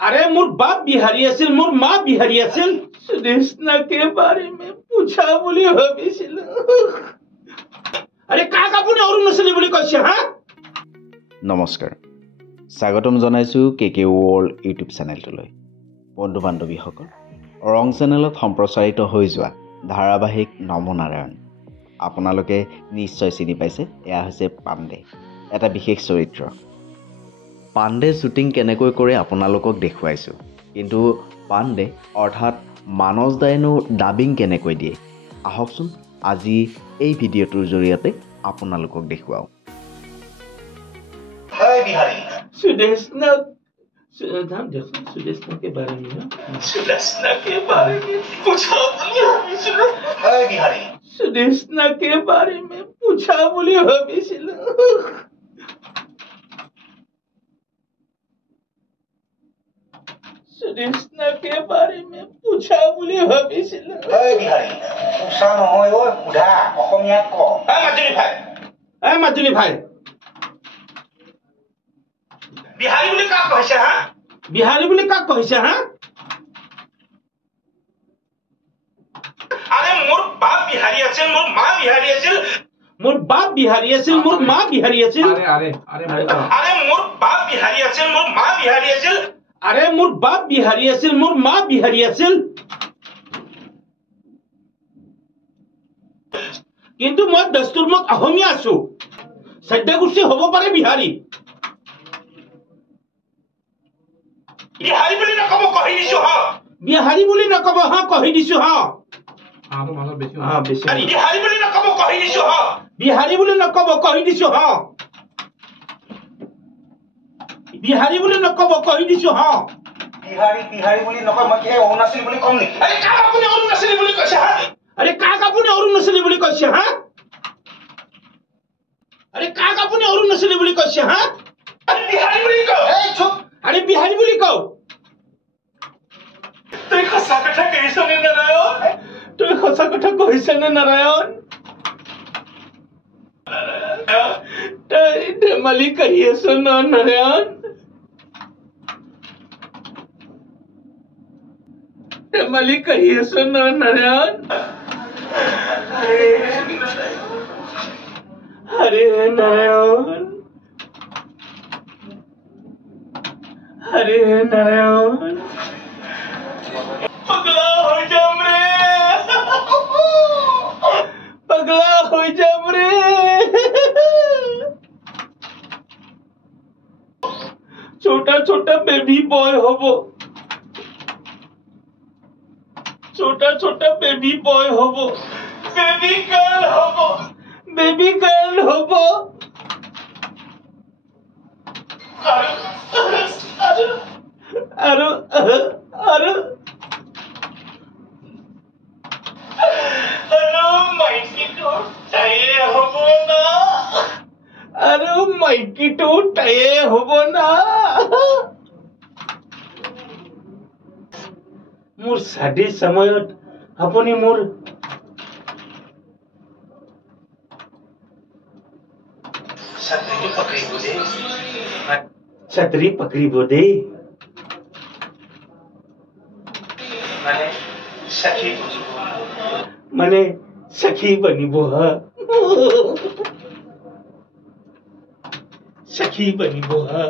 अरे मोर बाप बिहारी আছিল मोर माँ बिहारी আছিল सुदेशना के बारे में पूछा बोली भाबिছিল अरे काक আপুনি অৰুণ নচলি বুলি কৈছে হা নমস্কাৰ স্বাগতম জনাইছো কেকে ৱৰ্ল্ড ইউটিউব চেনেলটোলৈ বন্ধু বান্ধৱীসকল ৰং চেনেলত সম্প্ৰচাৰিত হৈ যোৱা ধাৰাবাহিক নমনাৰায়ণ আপোনালোকে নিশ্চয় চিনি পাইছে এয়া হৈছে পাণ্ডে এটা বিশেষ চৰিত্ৰ পাণ্ডে শুটিং কেনেকৈ কৰে আপোনালোকক দেখুৱাইছো কিন্তু পাণ্ডে অৰ্থাৎ মানস দাইনো ডাবিং কেনেকৈ দিয়ে আহকচোন আজি এই ভিডিঅ'টোৰ জৰিয়তে আপোনালোকক দেখুৱাও हाय बिहारी सुदेशना नाम देखो सुदेशना के बारे में सुदेशना के बारे में पूछा बोली भाबिছিল हाय बिहारी सुदेशना के बारे में पूछा बोली भाबिছিল सुदेशना के बारे में पूछा बोली भाबिছিল हाय बिहारी उषा নহয় ঐ উধা অসমীয়াত ক ए माजुली भाई बिहारी বুলি কাক কৈছে হা बिहारी बोली काक कहिছে हा আরে মোর বাপ বিহারি আছিল মোর মা বিহারি আছিল मोर बाप बिहारी আছিল मोर माँ बिहारी আছিল আরে মোর বাপ বিহারি আছিল মোর মা বিহারি আছিল अरे मोर बाप बिहारी আছিল मोर माँ बिहारी আছিল কিন্তু মই দস্তুৰমত অসমীয়া আছো সদ্যগুছি হ'ব পাৰে বিহাৰী বিহাৰি বুলি নকব কহি দিছো হ বিহাৰী বুলি নকব হা কহি দিছো হা বিহাৰি বুলি নকব কহি দিছো হ বিহাৰী বুলি নকব কহি দিছো হা বিহাৰী বুলি নকব কহি দিছো হা বিহাৰি বিহাৰি বুলি নকয় মই কি অৰুণাচলী বুলি কম নেকি আৰে কাক আপুনি অৰুণাচলী বুলি কৈছে হা अरे काक আপুনি অৰুণ নচলি বুলি কৈছে হা अरे काक আপুনি অৰুণ নচলি বুলি কৈছে হা আরে বিহারি বুলি ক এই চুপ अरे बिहारी বুলি কও তুই সঁচা কথা কৈছ নে নাৰায়ণ তুই সঁচা কথা কৈছে নে নাৰায়ণ তই ধেমালি কৰি আছ ন নাৰায়ণ ধেমালি কৰি আছ ন নাৰায়ণ हरे नारायण हरे नारायण पगला हो जाम रे पगला हो जाम रे छोटा छोटा बेबी बॉय होबो छोटा छोटा बेबी बॉय होबो बेबी गर्ल हबो बेबी गर्ल होबो अरे अरे माइकी तो चाहिए हबो ना अरे माइकी तो टाये होबो ना मोर साडे সময়ত আপুনি मोर छतरी पकड़ी बोदे मने सखी बनी बोहा सखी बनी बोहा